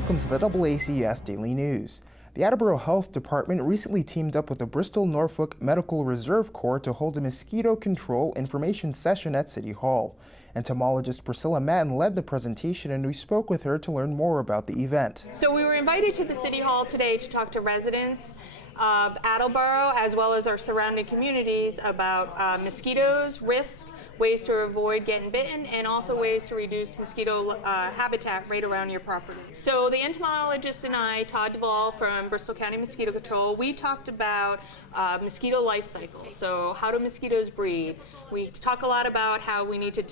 Welcome to the DoubleACS Daily News. The Attleboro Health Department recently teamed up with the Bristol-Norfolk Medical Reserve Corps to hold a mosquito control information session at City Hall. Entomologist Priscilla Madden led the presentation, and we spoke with her to learn more about the event. So we were invited to the City Hall today to talk to residents of Attleboro as well as our surrounding communities about mosquitoes, risk, ways to avoid getting bitten, and also ways to reduce mosquito habitat right around your property. So the entomologist and I, Todd Duvall from Bristol County Mosquito Control, we talked about mosquito life cycle. So how do mosquitoes breed? We talk a lot about how we need to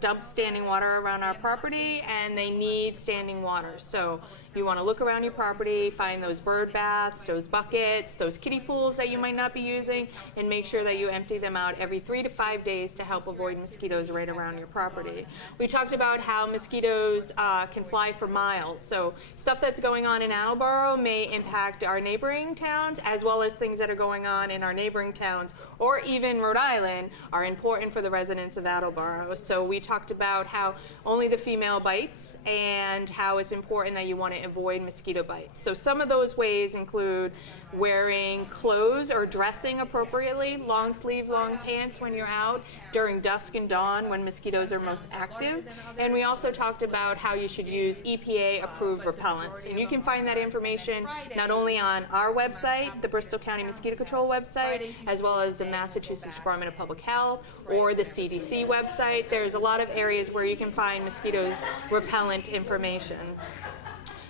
dump standing water around our property, and they need standing water. So you want to look around your property, find those bird baths, those buckets, those kiddie pools that you might not be using, and make sure that you empty them out every 3 to 5 days to help avoid mosquitoes right around your property. We talked about how mosquitoes can fly for miles. So stuff that's going on in Attleboro may impact our neighboring towns, as well as things that are going on in our neighboring towns, or even Rhode Island, are important for the residents of Attleboro. So we talked about how only the female bites and how it's important that you want to avoid mosquito bites. So some of those ways include wearing clothes or dressing appropriately, long sleeve, long pants when you're out during dusk and dawn when mosquitoes are most active. And we also talked about how you should use EPA approved repellents. And you can find that information not only on our website, the Bristol County Mosquito Control website, as well as the Massachusetts Department of Public Health or the CDC website. There's a lot of areas where you can find mosquitoes repellent information.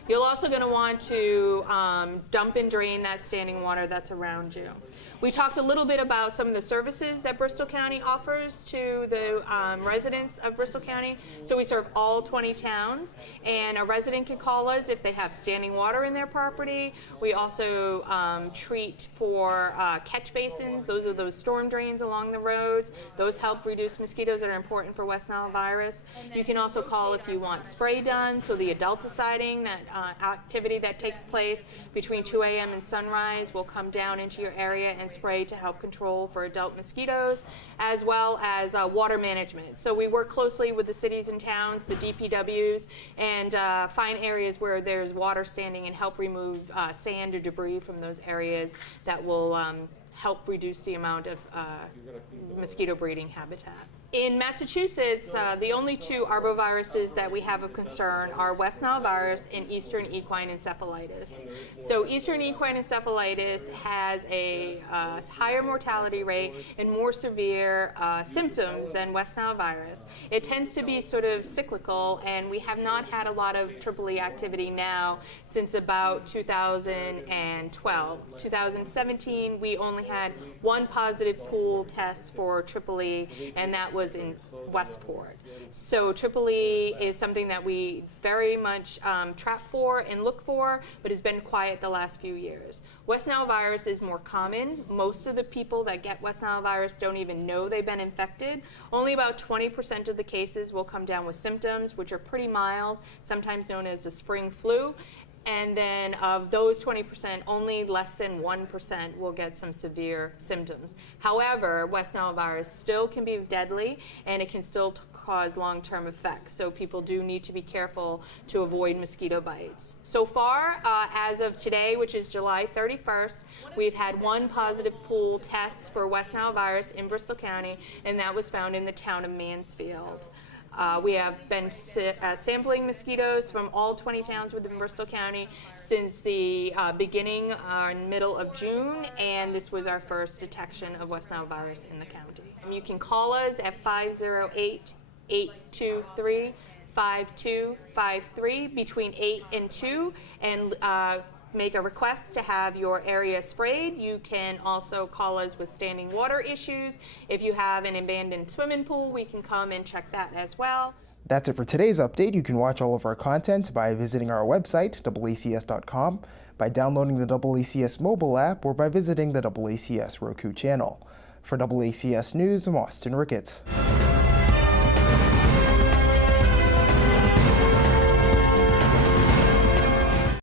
You're also going to want to dump and drain that standing water that's around you. We talked a little bit about some of the services that Bristol County offers to the residents of Bristol County. So we serve all 20 towns, and a resident can call us if they have standing water in their property. We also treat for catch basins. Those are those storm drains along the roads. Those help reduce mosquitoes that are important for West Nile virus. You can also call if you want spray done, so the adulticiding, that activity that takes place between 2 a.m. and sunrise will come down into your area and spray to help control for adult mosquitoes, as well as water management. So we work closely with the cities and towns, the DPWs, and find areas where there's water standing and help remove sand or debris from those areas that will help reduce the amount of mosquito breeding habitat. In Massachusetts, the only two arboviruses that we have of concern are West Nile virus and Eastern Equine Encephalitis. So Eastern Equine Encephalitis has a higher mortality rate and more severe symptoms than West Nile virus. It tends to be sort of cyclical, and we have not had a lot of EEE activity now since about 2012. 2017, we only had one positive pool test for EEE, and that was in Westport. So EEE is something that we very much trap for and look for, but has been quiet the last few years. West Nile virus is more common. Most of the people that get West Nile virus don't even know they've been infected. Only about 20% of the cases will come down with symptoms, which are pretty mild, sometimes known as the spring flu. And then of those 20%, only less than 1% will get some severe symptoms. However, West Nile virus still can be deadly, and it can still cause long-term effects. So people do need to be careful to avoid mosquito bites. So far, as of today, which is July 31st, we've had one positive pool test for West Nile virus in Bristol County, and that was found in the town of Mansfield. We have been sampling mosquitoes from all 20 towns within Bristol County since the beginning and middle of June, and this was our first detection of West Nile virus in the county. You can call us at 508-823-5253 between 8 and 2 and make a request to have your area sprayed. You can also call us with standing water issues. If you have an abandoned swimming pool, we can come and check that as well. That's it for today's update. You can watch all of our content by visiting our website, DoubleACS.com, by downloading the DoubleACS mobile app, or by visiting the DoubleACS Roku channel. For DoubleACS News, I'm Austin Ricketts.